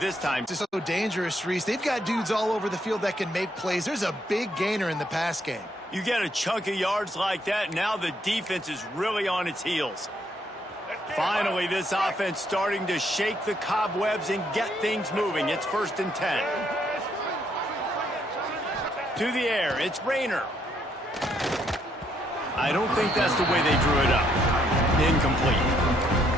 This time. It's so dangerous, Reese. They've got dudes all over the field that can make plays. There's a big gainer in the pass game. You get a chunk of yards like that, now the defense is really on its heels. Finally, this offense starting to shake the cobwebs and get things moving. It's 1st and 10. To the air, it's Rayner. I don't think that's the way they drew it up. Incomplete.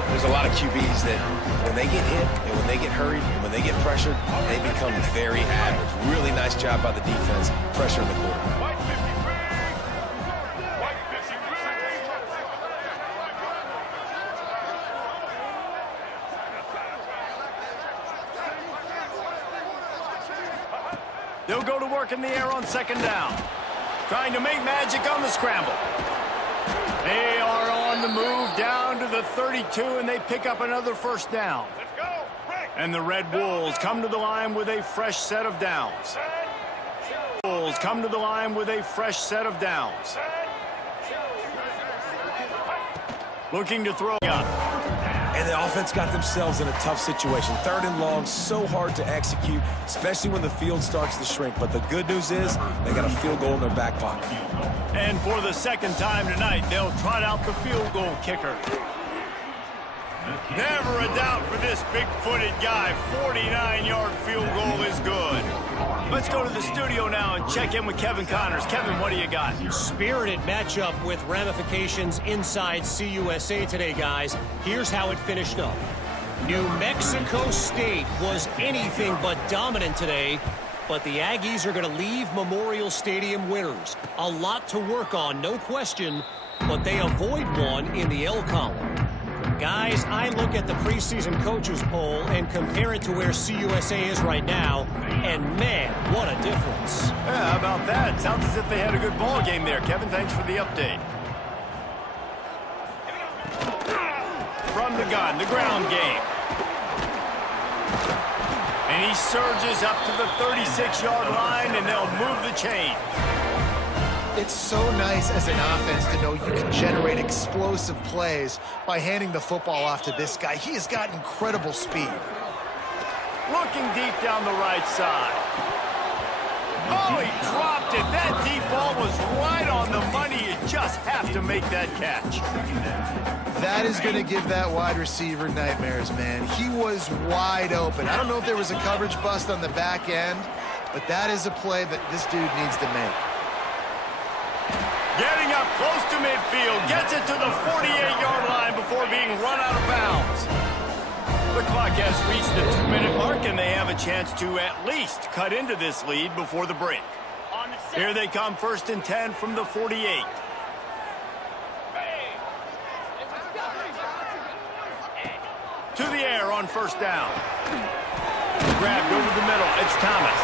There's a lot of QBs that when they get hit and when they get hurried and when they get pressured, they become very average. Really nice job by the defense, pressuring the quarterback. They'll go to work in the air on 2nd down. Trying to make magic on the scramble. They are on the move down to the 32, and they pick up another 1st down. And the Red Wolves come to the line with a fresh set of downs. Wolves come to the line with a fresh set of downs. Looking to throw up. And the offense got themselves in a tough situation. 3rd and long, so hard to execute, especially when the field starts to shrink. But the good news is they got a field goal in their back pocket. And for the 2nd time tonight, they'll trot out the field goal kicker. Never a doubt for this big-footed guy. 49-yard field goal is good. Let's go to the studio now and check in with Kevin Connors. Kevin, what do you got? Spirited matchup with ramifications inside CUSA today, guys. Here's how it finished up. New Mexico State was anything but dominant today, but the Aggies are going to leave Memorial Stadium winners. A lot to work on, no question, but they avoid one in the L column. Guys, I look at the preseason coaches poll and compare it to where CUSA is right now, and man, what a difference. Yeah, how about that? Sounds as if they had a good ball game there. Kevin, thanks for the update. From the gun, the ground game. And he surges up to the 36-yard line, and they'll move the chain. It's so nice as an offense to know you can generate explosive plays by handing the football off to this guy. He has got incredible speed. Looking deep down the right side. Oh, he dropped it. That deep ball was right on the money. You just have to make that catch. That is going to give that wide receiver nightmares, man. He was wide open. I don't know if there was a coverage bust on the back end, but that is a play that this dude needs to make. Getting up close to midfield, gets it to the 48-yard line before being run out of bounds. The clock has reached the 2-minute mark, and they have a chance to at least cut into this lead before the break. Here they come, 1st and 10 from the 48. To the air on 1st down. Grabbed over the middle, it's Thomas.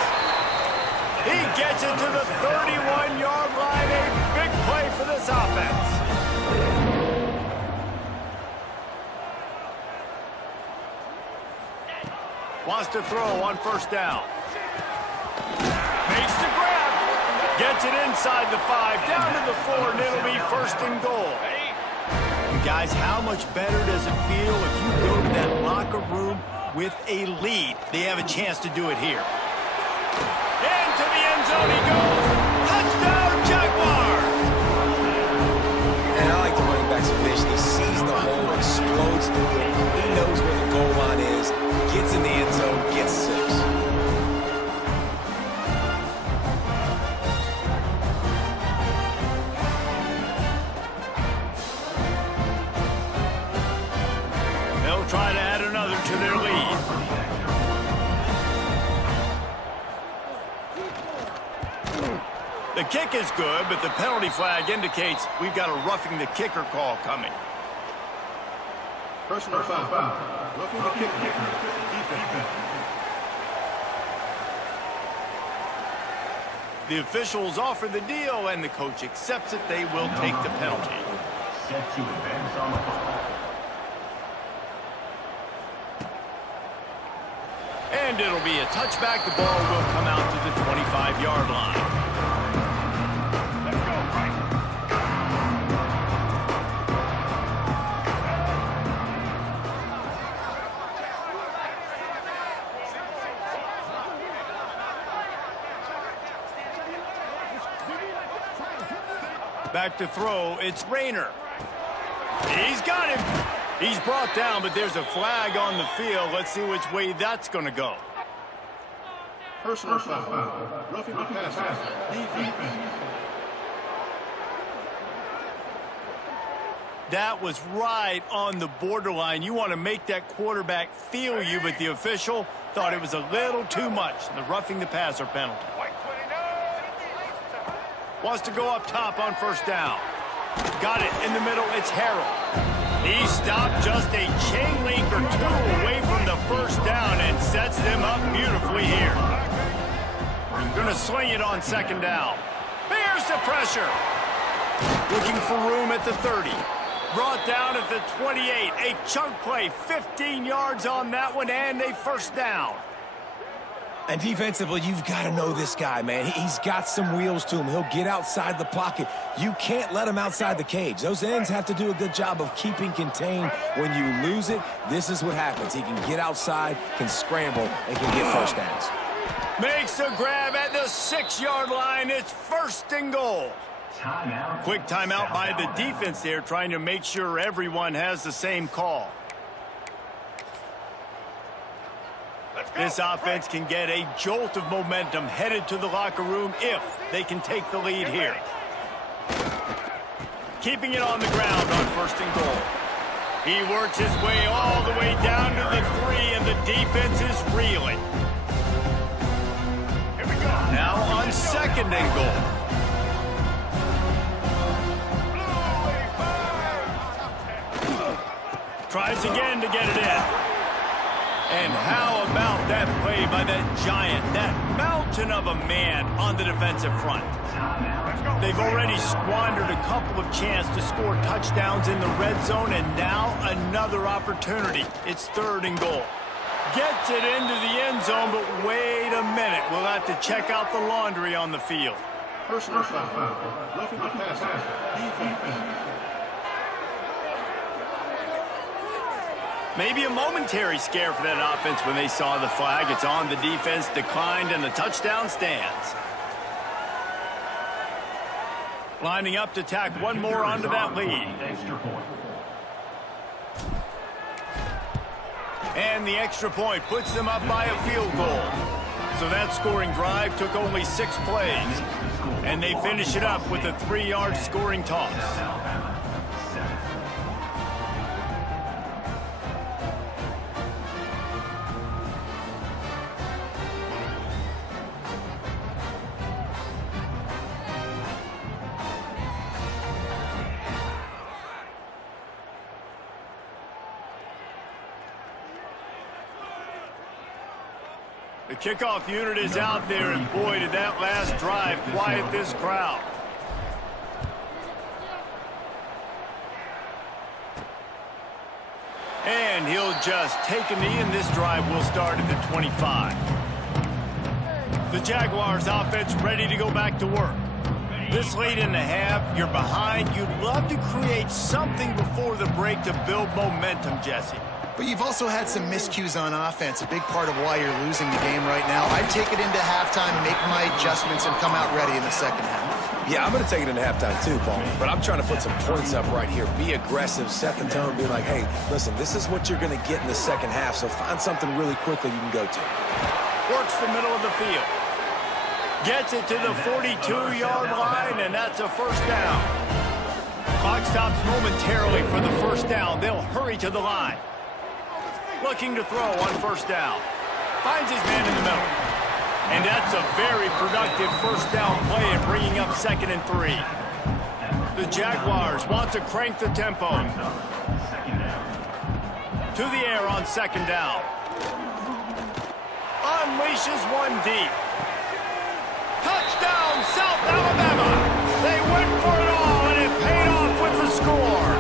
He gets it to the 31-yard line. A big play for this offense. Wants to throw on 1st down. Makes the grab. Gets it inside the 5, down to the 4, and it'll be 1st and goal. And guys, how much better does it feel if you go to that locker room with a lead? They have a chance to do it here. Into the end zone he goes. Touchdown, Jaguars! And I like the running back's vision. He sees the hole, explodes through it. He knows where the goal line is, gets in the end zone, gets 6. They'll try to add another to their lead. The kick is good, but the penalty flag indicates we've got a roughing the kicker call coming. Personal foul. Roughing the kicker. Defense. The officials offer the deal, and the coach accepts it. They will take the penalty. Set to advance on the ball. And it'll be a touchback. The ball will come out to the 25-yard line. Back to throw, it's Rayner. He's got him. He's brought down, but there's a flag on the field. Let's see which way that's going to go. Personal foul. Roughing the passer. Defense. That was right on the borderline. You want to make that quarterback feel you, but the official thought it was a little too much. The roughing the passer penalty. Wants to go up top on first down. Got it in the middle. It's Harrell. He stopped just a chain link or two away from the first down and sets them up beautifully here. Going to sling it on second down. Bears the pressure. Looking for room at the 30. Brought down at the 28. A chunk play, 15 yards on that one, and a first down. And defensively, you've got to know this guy, man. He's got some wheels to him. He'll get outside the pocket. You can't let him outside the cage. Those ends have to do a good job of keeping contained. When you lose it, this is what happens. He can get outside, can scramble, and can get first downs. Makes a grab at the 6-yard line. It's first and goal. Quick timeout by the defense there, trying to make sure everyone has the same call. This offense can get a jolt of momentum headed to the locker room if they can take the lead here. Keeping it on the ground on first and goal. He works his way all the way down to the 3, and the defense is reeling. Here we go. Now on second and goal. Tries again to get it in. And how about that play by that giant, that mountain of a man on the defensive front? They've already squandered a couple of chances to score touchdowns in the red zone, and now another opportunity. It's third and goal. Gets it into the end zone, but wait a minute. We'll have to check out the laundry on the field. Personal foul. Roughing the passer. Defense. Maybe a momentary scare for that offense when they saw the flag. It's on, the defense declined, and the touchdown stands. Lining up to tack one more onto that lead. And the extra point puts them up by a field goal. So that scoring drive took only 6 plays. And they finish it up with a 3-yard scoring toss. The kickoff unit is out there, and boy, did that last drive quiet this crowd. And he'll just take a knee, and this drive will start at the 25. The Jaguars offense ready to go back to work. This late in the half, you're behind. You'd love to create something before the break to build momentum, Jesse. But you've also had some miscues on offense, a big part of why you're losing the game right now. I'd take it into halftime, make my adjustments, and come out ready in the second half. Yeah, I'm going to take it into halftime too, Paul. But I'm trying to put some points up right here. Be aggressive, set the tone, be like, hey, listen, this is what you're going to get in the second half, so find something really quickly you can go to. Works the middle of the field. Gets it to the 42-yard line, and that's a first down. Clock stops momentarily for the first down. They'll hurry to the line. Looking to throw on first down. Finds his man in the middle. And that's a very productive first down play and bringing up 2nd and 3. The Jaguars want to crank the tempo. To the air on 2nd down. Unleashes one deep. Touchdown, South Alabama. They went for it all, and it paid off with the score.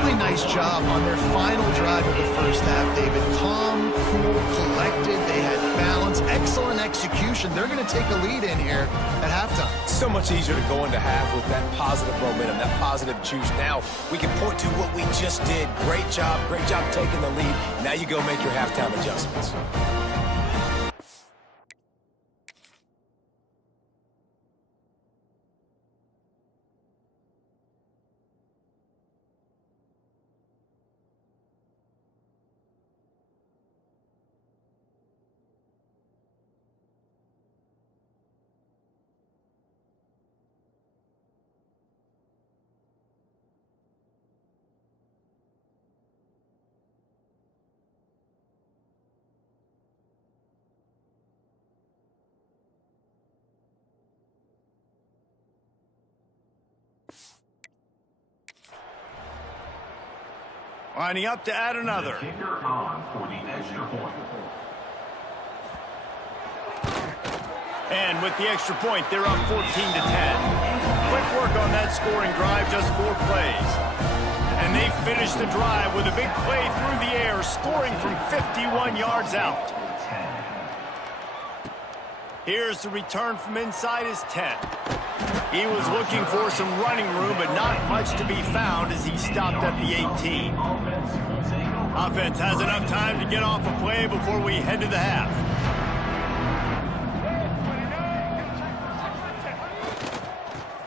Really nice job on their final drive of the first half, David. Calm, cool, collected. They had balance, excellent execution. They're going to take a lead in here at halftime. It's so much easier to go into half with that positive momentum, that positive juice. Now we can point to what we just did. Great job taking the lead. Now you go make your halftime adjustments. Lining up to add another. Kicker on for the extra point. And with the extra point, they're up 14 to 10. Quick work on that scoring drive, just 4 plays. And they finish the drive with a big play through the air, scoring from 51 yards out. Here's the return from inside his 10. He was looking for some running room, but not much to be found as he stopped at the 18. Offense has enough time to get off a play before we head to the half.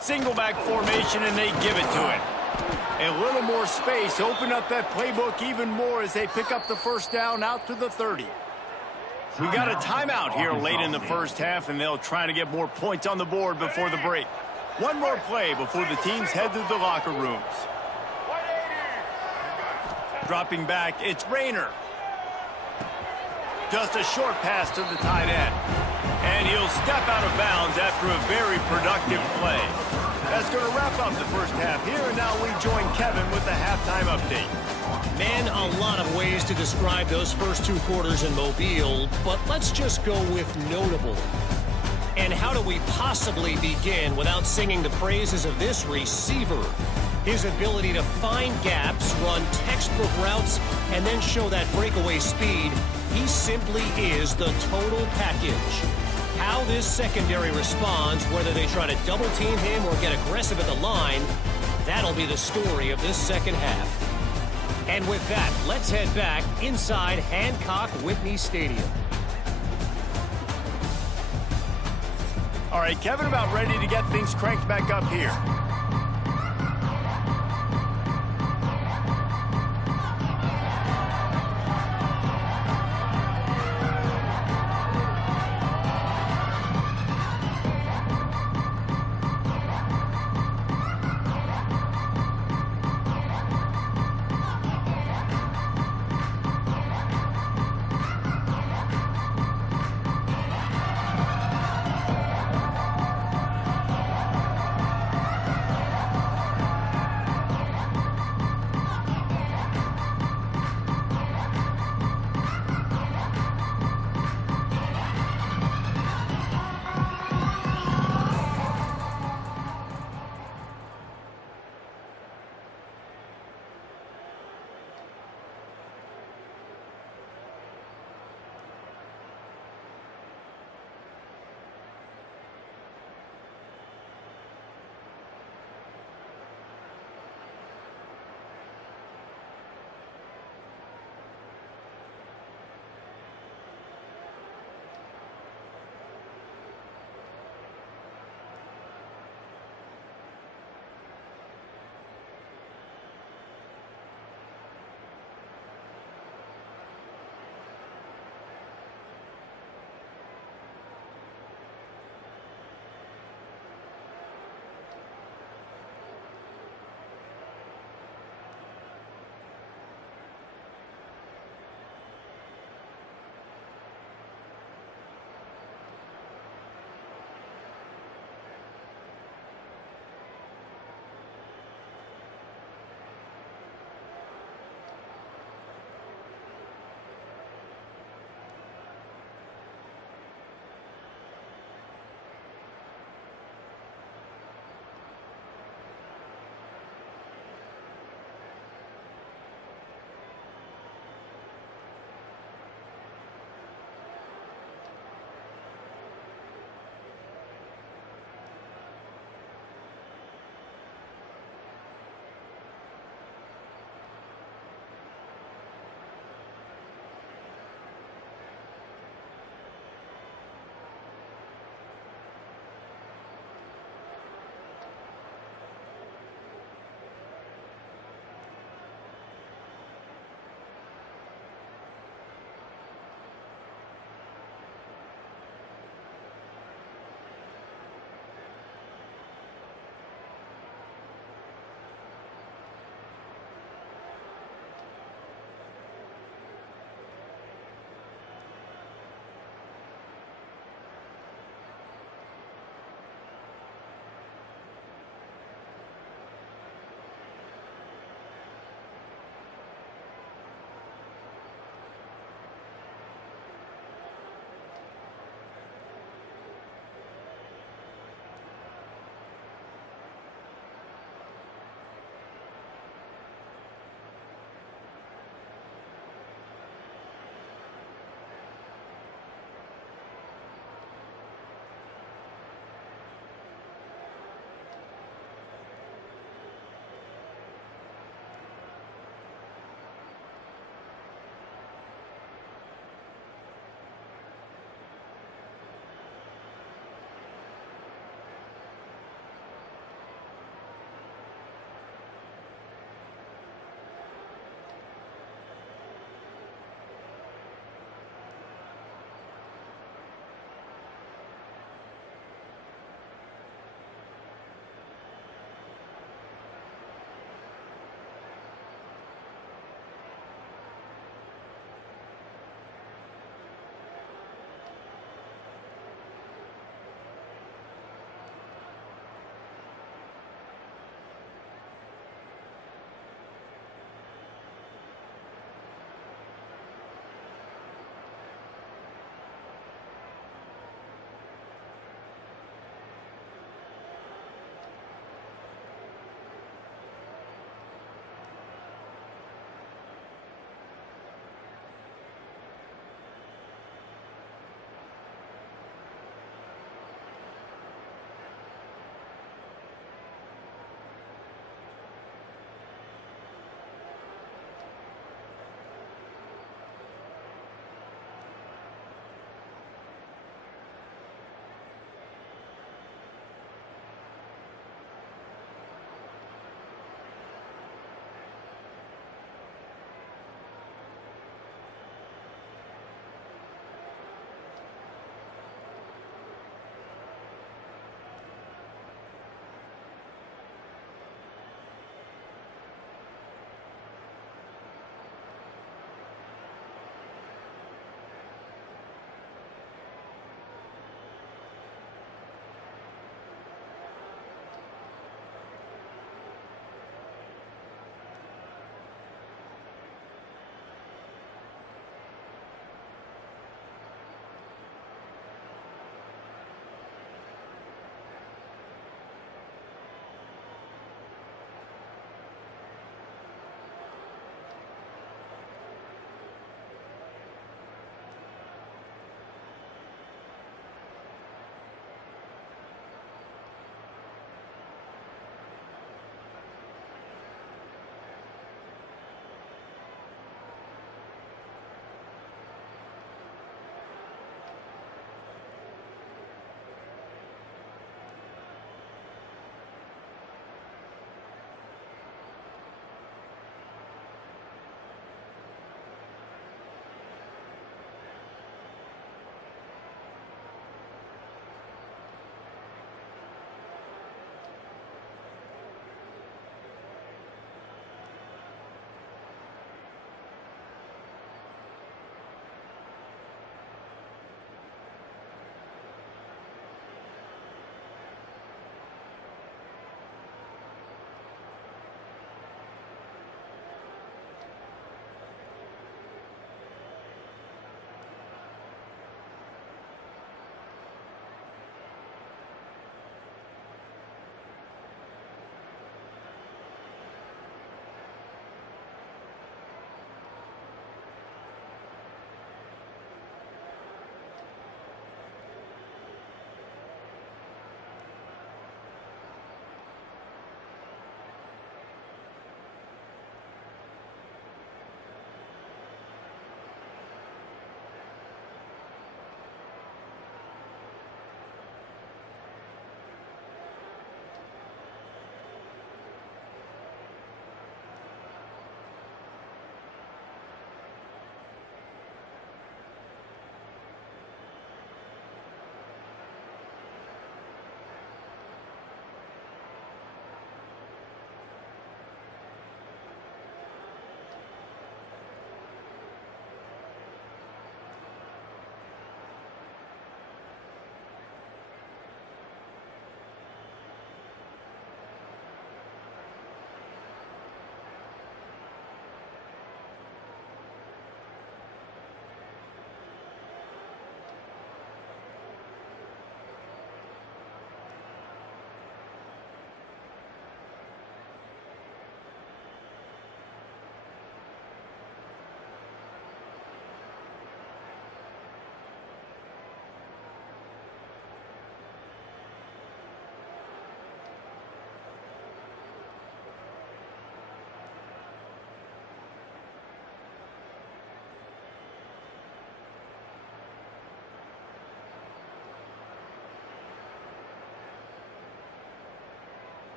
Single back formation, and they give it to him. A little more space, open up that playbook even more as they pick up the first down out to the 30. We got a timeout here late in the first half, and they'll try to get more points on the board before the break. One more play before the teams head to the locker rooms. Dropping back, it's Rayner. Just a short pass to the tight end. And he'll step out of bounds after a very productive play. That's going to wrap up the first half here, and now we join Kevin with the halftime update. Man, a lot of ways to describe those first 2 quarters in Mobile, but let's just go with notable. And how do we possibly begin without singing the praises of this receiver? His ability to find gaps, run textbook routes, and then show that breakaway speed. He simply is the total package. How this secondary responds, whether they try to double team him or get aggressive at the line, that'll be the story of this second half. And with that, let's head back inside Hancock-Whitney Stadium. All right, Kevin, about ready to get things cranked back up here.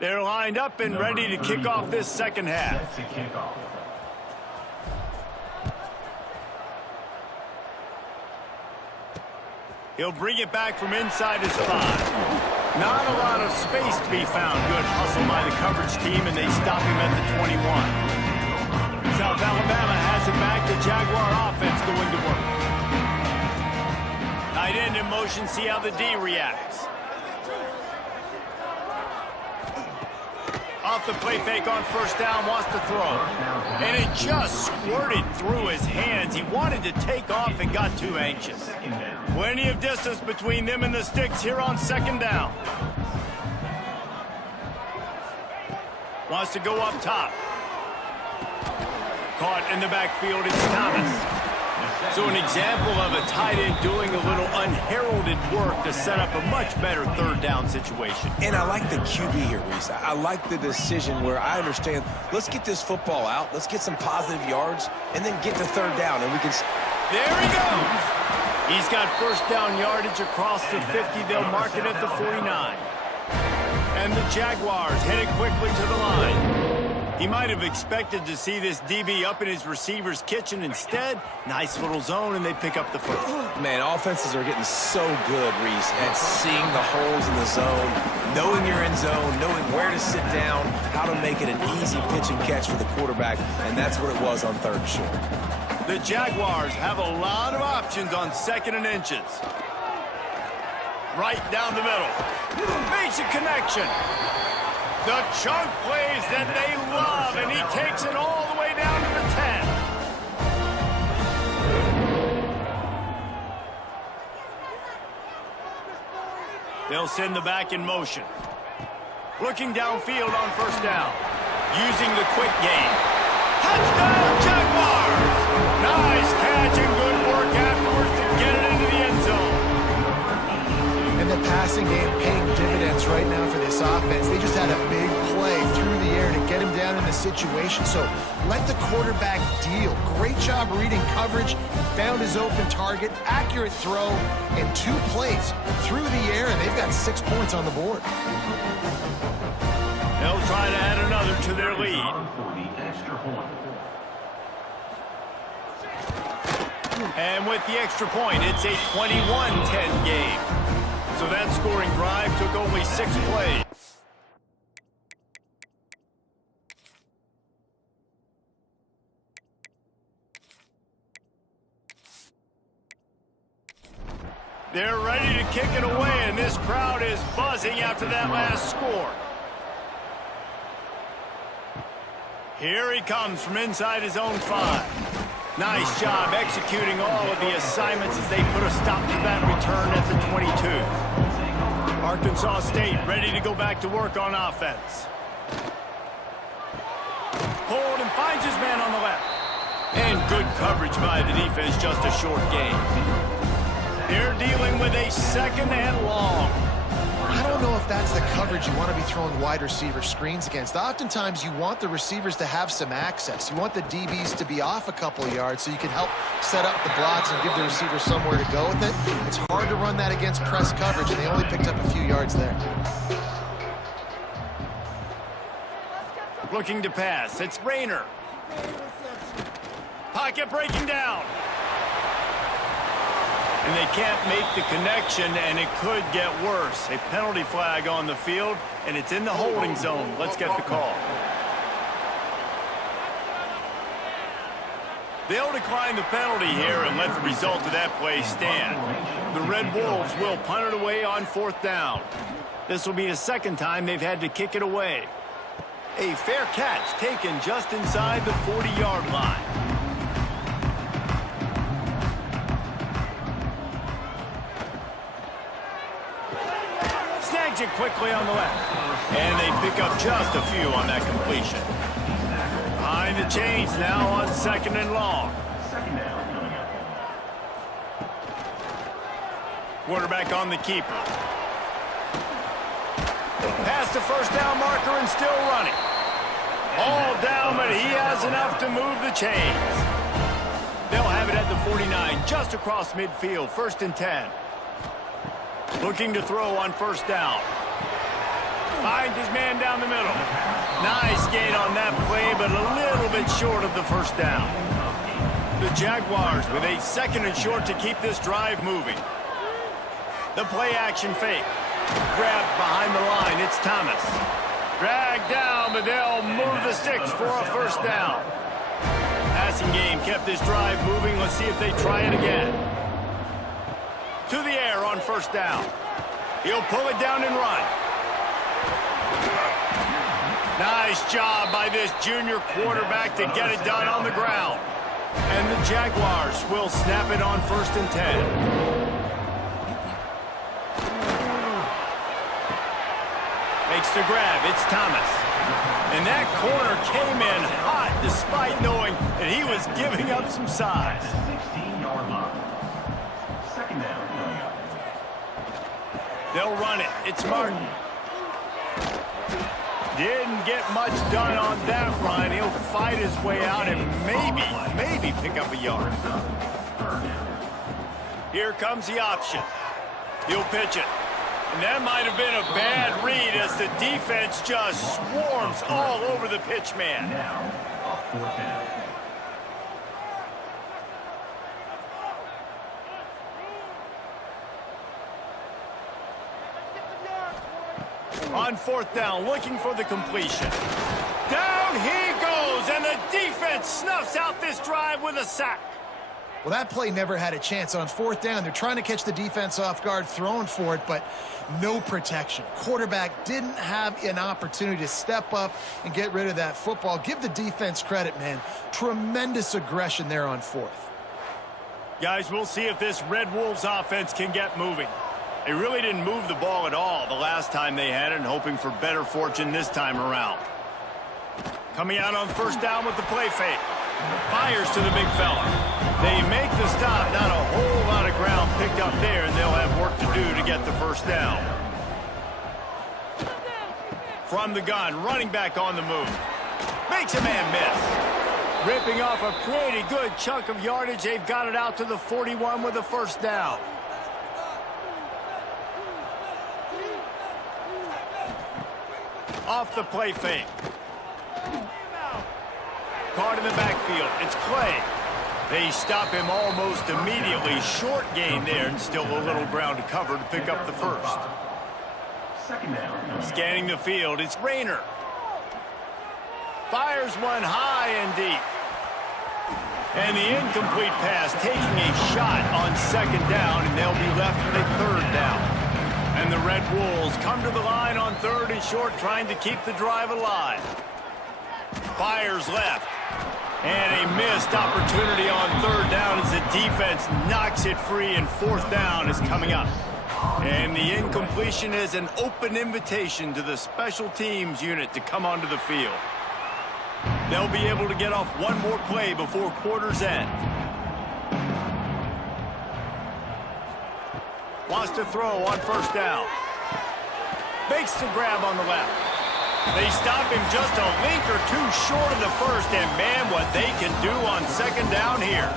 They're lined up and ready to kick off this second half. He'll bring it back from inside his 5. Not a lot of space to be found. Good hustle by the coverage team, and they stop him at the 21. South Alabama has it back. The Jaguar offense going to work. Tight end in motion. See how the D reacts. Off the play fake on first down, wants to throw. And it just squirted through his hands. He wanted to take off and got too anxious. Plenty of distance between them and the sticks here on second down. Wants to go up top. Caught in the backfield, it's Thomas. So an example of a tight end doing a little unheralded work to set up a much better third down situation. And I like the QB here, Reese. I like the decision where I understand, let's get this football out, let's get some positive yards, and then get to third down, and we can... There he goes! He's got first down yardage across the 50. They'll mark it at the 49. And the Jaguars headed quickly to the line. He might have expected to see this DB up in his receiver's kitchen. Instead, nice little zone, and they pick up the first. Man, offenses are getting so good, Reese, at seeing the holes in the zone, knowing you're in zone, knowing where to sit down, how to make it an easy pitch and catch for the quarterback, and that's what it was on third and short. The Jaguars have a lot of options on second and inches. Right down the middle. Makes a connection. The chunk plays that they love, and he takes it all the way down to the 10. They'll send the back in motion. Looking downfield on first down. Using the quick game. Touchdown, Jaguars! Nice catch and good work afterwards to get it into the end zone. And the passing game paying dividends right now for this offense. They just had a big play through the air to get him down in the situation. So let the quarterback deal. Great job reading coverage. Found his open target. Accurate throw. And 2 plays through the air, and they've got 6 points on the board. They'll try to add another to their lead. And with the extra point, it's a 21-10 game. So that scoring drive took only 6 plays. They're ready to kick it away, and this crowd is buzzing after that last score. Here he comes from inside his own 5. Nice job executing all of the assignments as they put a stop to that return at the 22. Arkansas State ready to go back to work on offense. Pulled and finds his man on the left. And good coverage by the defense, just a short gain. They're dealing with a second and long. I don't know if that's the coverage you want to be throwing wide receiver screens against. Oftentimes, you want the receivers to have some access. You want the DBs to be off a couple of yards so you can help set up the blocks and give the receiver somewhere to go with it. It's hard to run that against press coverage, and they only picked up a few yards there. Looking to pass. It's Rayner. Pocket breaking down. And they can't make the connection, and it could get worse. A penalty flag on the field, and it's in the holding zone. Let's get the call. They'll decline the penalty here and let the result of that play stand. The Red Wolves will punt it away on fourth down. This will be the second time they've had to kick it away. A fair catch taken just inside the 40-yard line. Snags it quickly on the left. And they pick up just a few on that completion. Behind the chains now on second and long. Quarterback on the keeper. Past the first down marker and still running. All down, but he has enough to move the chains. They'll have it at the 49, just across midfield, 1st and 10. Looking to throw on first down. Finds his man down the middle. Nice gain on that play, but a little bit short of the first down. The Jaguars with a 2nd and short to keep this drive moving. The play action fake. Grabbed behind the line. It's Thomas. Dragged down, but they'll move the sticks for a first down. Passing game kept this drive moving. Let's see if they try it again. To the air on first down. He'll pull it down and run. Nice job by this junior quarterback to get it done on the ground. And the Jaguars will snap it on 1st and 10. Makes the grab. It's Thomas. And that corner came in hot despite knowing that he was giving up some size. 16-yard line. 2nd down. They'll run it. It's Martin. Didn't get much done on that run. He'll fight his way out and maybe pick up a yard. Here comes the option. He'll pitch it. And that might have been a bad read as the defense just swarms all over the pitch man. Now, a 4th down. On 4th down, looking for the completion. Down he goes, and the defense snuffs out this drive with a sack. Well, that play never had a chance. On 4th down, they're trying to catch the defense off guard, throwing for it, but no protection. Quarterback didn't have an opportunity to step up and get rid of that football. Give the defense credit, man. Tremendous aggression there on 4th. Guys, we'll see if this Red Wolves offense can get moving. They really didn't move the ball at all the last time they had it, and hoping for better fortune this time around. Coming out on 1st down with the play fake. Fires to the big fella. They make the stop. Not a whole lot of ground picked up there, and they'll have work to do to get the 1st down. From the gun, running back on the move. Makes a man miss. Ripping off a pretty good chunk of yardage. They've got it out to the 41 with the 1st down. Off the play fake. Caught in the backfield. It's Clay. They stop him almost immediately. Short gain there, and still a little ground to cover to pick up the 1st. 2nd down. Scanning the field. It's Rayner. Fires one high and deep. And the incomplete pass taking a shot on 2nd down, and they'll be left with a 3rd down. And the Red Wolves come to the line on 3rd and short, trying to keep the drive alive. Fires left. And a missed opportunity on 3rd down as the defense knocks it free, and 4th down is coming up. And the incompletion is an open invitation to the special teams unit to come onto the field. They'll be able to get off one more play before quarter's end. Wants to throw on 1st down. Makes the grab on the left. They stop him just a link or two short of the 1st, and man, what they can do on 2nd down here.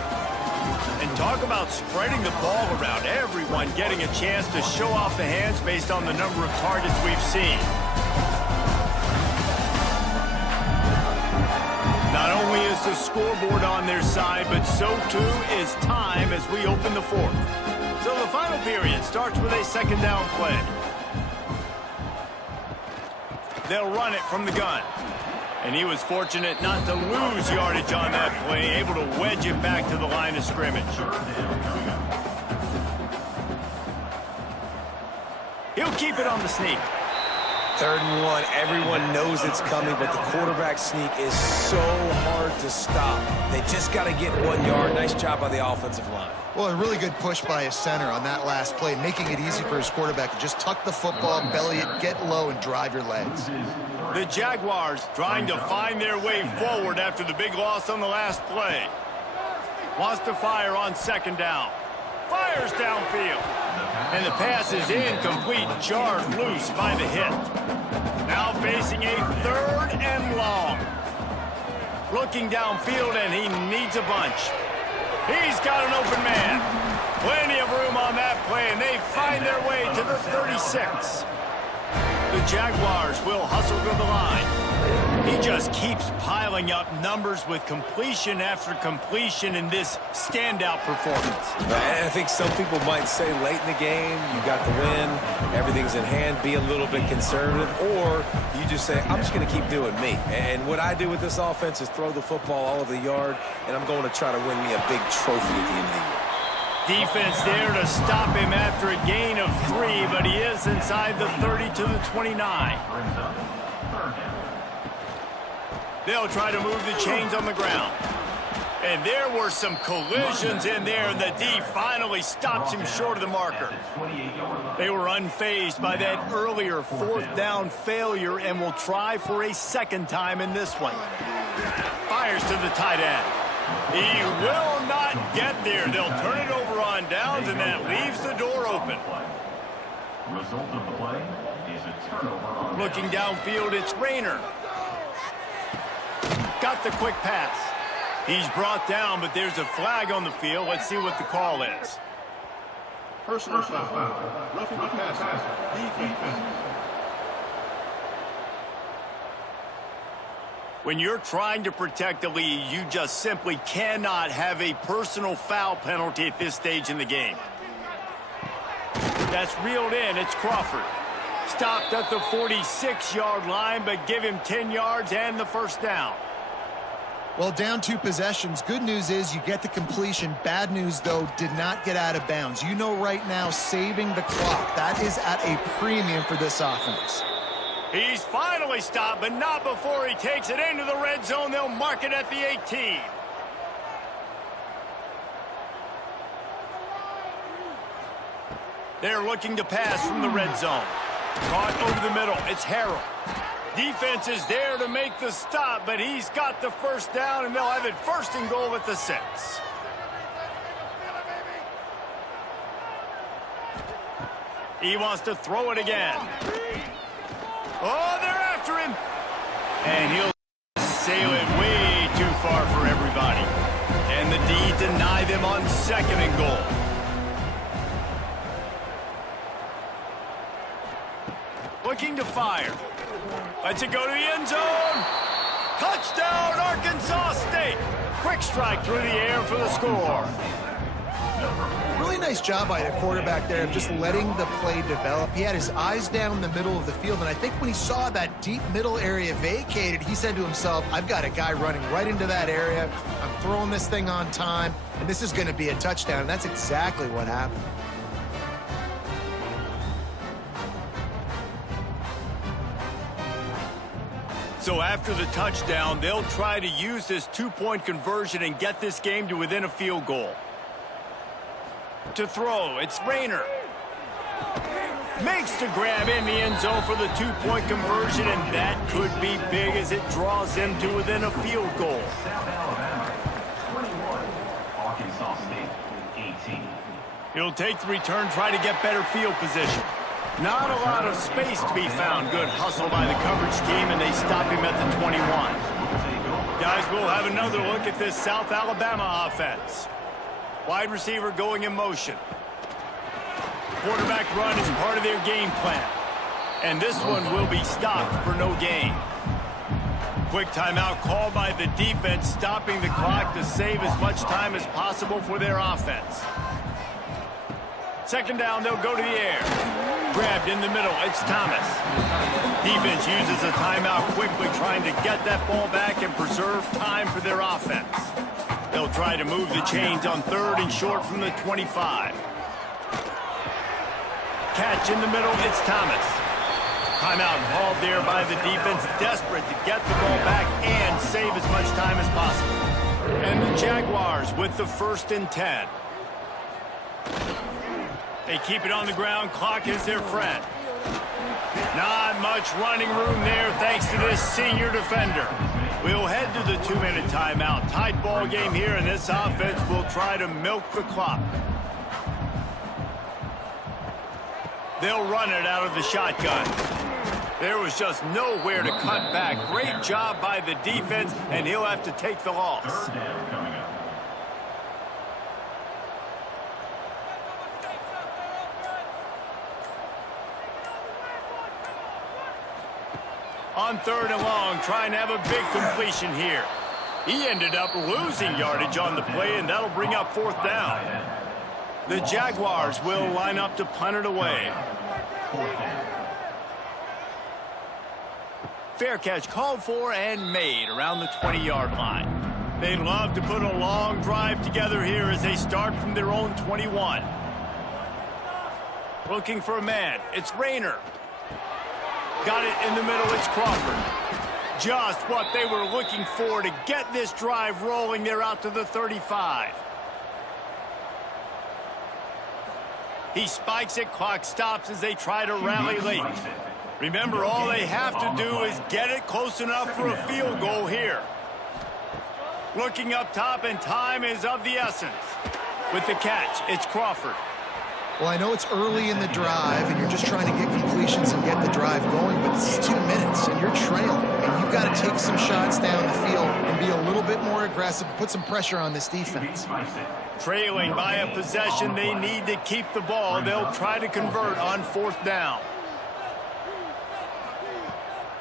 And talk about spreading the ball around. Everyone getting a chance to show off the hands based on the number of targets we've seen. Not only is the scoreboard on their side, but so too is time as we open the 4th. So the final period starts with a 2nd down play. They'll run it from the gun. And he was fortunate not to lose yardage on that play, able to wedge it back to the line of scrimmage. He'll keep it on the sneak. 3rd and 1, everyone knows it's coming, but the quarterback sneak is so hard to stop. They just got to get 1 yard. Nice job by the offensive line. Well, a really good push by his center on that last play, making it easy for his quarterback to just tuck the football, belly it, get low, and drive your legs. The Jaguars trying to find their way forward after the big loss on the last play. Wants to fire on 2nd down. Fires downfield. And the pass is incomplete, jarred loose by the hit. Now facing a 3rd and long. Looking downfield, and he needs a bunch. He's got an open man. Plenty of room on that play, and they find their way to the 36. The Jaguars will hustle to the line. He just keeps piling up numbers with completion after completion in this standout performance. And I think some people might say late in the game, you got the win, everything's in hand, be a little bit conservative, or you just say, I'm just going to keep doing me. And what I do with this offense is throw the football all over the yard, and I'm going to try to win me a big trophy at the end of the year. Defense there to stop him after a gain of 3, but he is inside the 30 to the 29. They'll try to move the chains on the ground. And there were some collisions in there, and the D finally stops him short of the marker. They were unfazed by that earlier 4th down failure and will try for a second time in this one. Fires to the tight end. He will not get there. They'll turn it over on downs, and that leaves the door open. Result of the play is a turnover on Looking downfield, it's Rayner. Got the quick pass. He's brought down, but there's a flag on the field. Let's see what the call is. Personal foul. Roughing the passer. Defense. When you're trying to protect the lead, you just simply cannot have a personal foul penalty at this stage in the game. That's reeled in. It's Crawford. Stopped at the 46-yard line, but give him 10 yards and the first down. Well, down 2 possessions. Good news is you get the completion. Bad news, though, did not get out of bounds. You know right now, saving the clock, that is at a premium for this offense. He's finally stopped, but not before he takes it into the red zone. They'll mark it at the 18. They're looking to pass from the red zone. Caught over the middle. It's Harrell. Defense is there to make the stop, but he's got the first down, and they'll have it 1st and goal at the 6. He wants to throw it again. Oh, they're after him. And he'll sail it way too far for everybody. And the D deny them on 2nd and goal. Looking to fire. Lets it go to the end zone. Touchdown, Arkansas State. Quick strike through the air for the score. Really nice job by the quarterback there of just letting the play develop. He had his eyes down the middle of the field, and I think when he saw that deep middle area vacated, he said to himself, I've got a guy running right into that area. I'm throwing this thing on time, and this is going to be a touchdown. And that's exactly what happened. So after the touchdown, they'll try to use this 2-point conversion and get this game to within a field goal. To throw, it's Rayner. Makes the grab in the end zone for the 2-point conversion, and that could be big as it draws them to within a field goal. South Alabama, 21. Arkansas State, 18. He'll take the return, try to get better field position. Not a lot of space to be found. Good hustle by the coverage team, and they stop him at the 21. Guys, we'll have another look at this South Alabama offense. Wide receiver going in motion. Quarterback run is part of their game plan. And this one will be stopped for no gain. Quick timeout called by the defense, stopping the clock to save as much time as possible for their offense. 2nd down, they'll go to the air. Grabbed in the middle, it's Thomas. Defense uses a timeout quickly, trying to get that ball back and preserve time for their offense. They'll try to move the chains on 3rd and short from the 25. Catch in the middle, it's Thomas. Timeout called there by the defense, desperate to get the ball back and save as much time as possible. And the Jaguars with the 1st and 10. They keep it on the ground. Clock is their friend. Not much running room there thanks to this senior defender. We'll head to the 2-minute timeout. Tight ball game here, and this offense will try to milk the clock. They'll run it out of the shotgun. There was just nowhere to cut back. Great job by the defense, and he'll have to take the loss. 3rd down coming up. On 3rd and long, trying to have a big completion here. He ended up losing yardage on the play, and that'll bring up 4th down. The Jaguars will line up to punt it away. Fair catch called for and made around the 20-yard line. They'd love to put a long drive together here as they start from their own 21. Looking for a man. It's Rayner. Got it in the middle. It's Crawford. Just what they were looking for to get this drive rolling. They're out to the 35. He spikes it. Clock stops as they try to rally late. Remember, all they have to do is get it close enough for a field goal here. Looking up top, and time is of the essence. With the catch, it's Crawford. Well, I know it's early in the drive, and you're just trying to get completions and get the drive going, but this is 2 minutes, and you're trailing. I mean, you've got to take some shots down the field and be a little bit more aggressive, put some pressure on this defense. Trailing by a possession, they need to keep the ball. They'll try to convert on 4th down.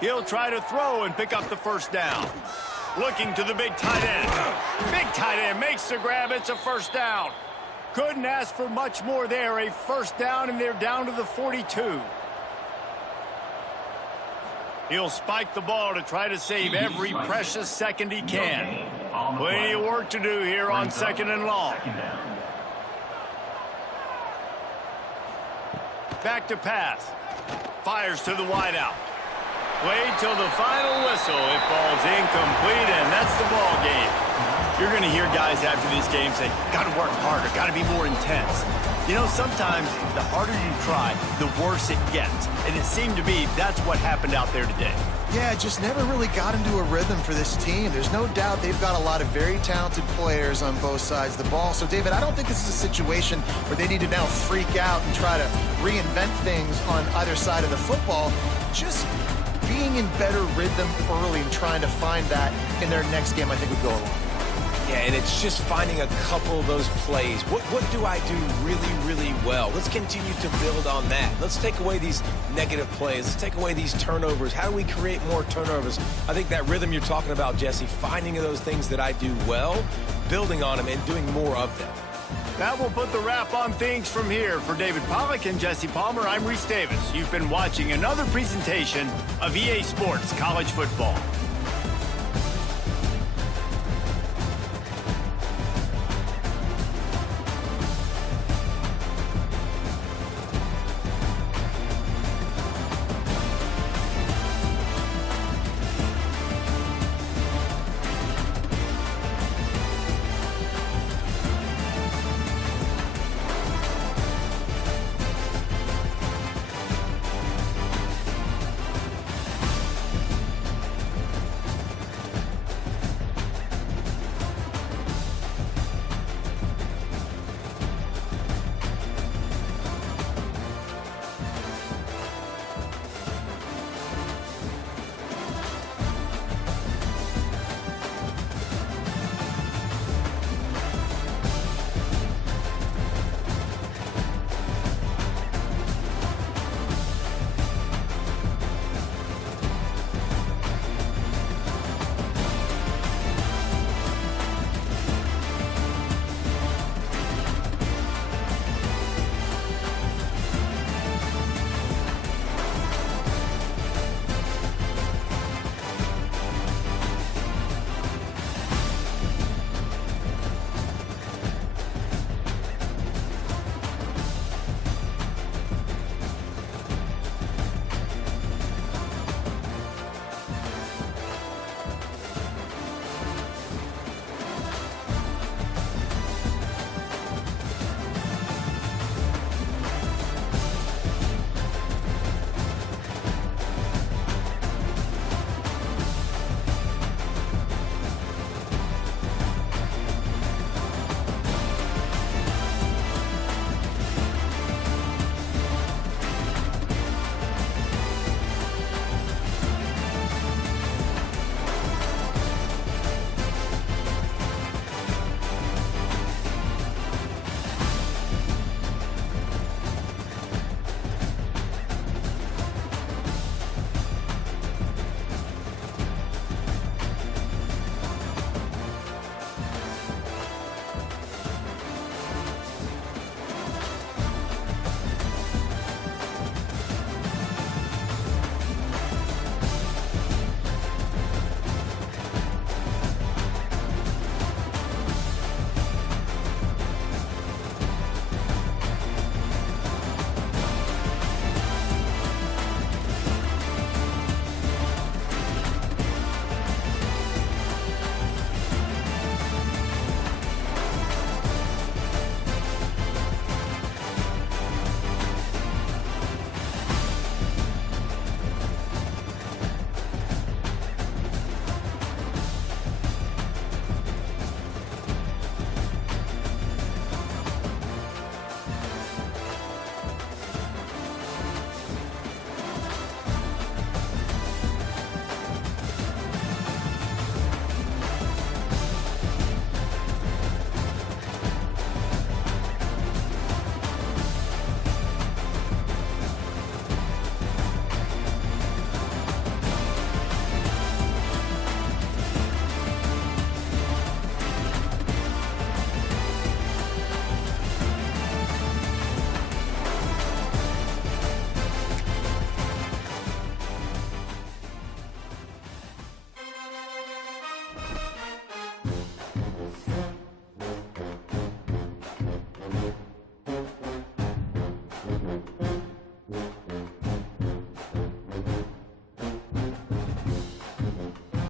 He'll try to throw and pick up the 1st down. Looking to the big tight end. Big tight end makes the grab. It's a 1st down. Couldn't ask for much more there. A 1st down, and they're down to the 42. He'll spike the ball to try to save every precious second he can. Plenty of work to do here on 2nd and long. Back to pass. Fires to the wideout. Played till the final whistle. It falls incomplete, and that's the ball game. You're going to hear guys after this game say, got to work harder, got to be more intense. You know, sometimes the harder you try, the worse it gets. And it seemed to me that's what happened out there today. Yeah, just never really got into a rhythm for this team. There's no doubt they've got a lot of very talented players on both sides of the ball. So, David, I don't think this is a situation where they need to now freak out and try to reinvent things on either side of the football. Just being in better rhythm early and trying to find that in their next game, I think, would go a long way. Yeah, and it's just finding a couple of those plays. What do I do really, really well? Let's continue to build on that. Let's take away these negative plays. Let's take away these turnovers. How do we create more turnovers? I think that rhythm you're talking about, Jesse, finding those things that I do well, building on them, and doing more of them. That will put the wrap on things from here. For David Pollack and Jesse Palmer, I'm Reese Davis. You've been watching another presentation of EA Sports College Football.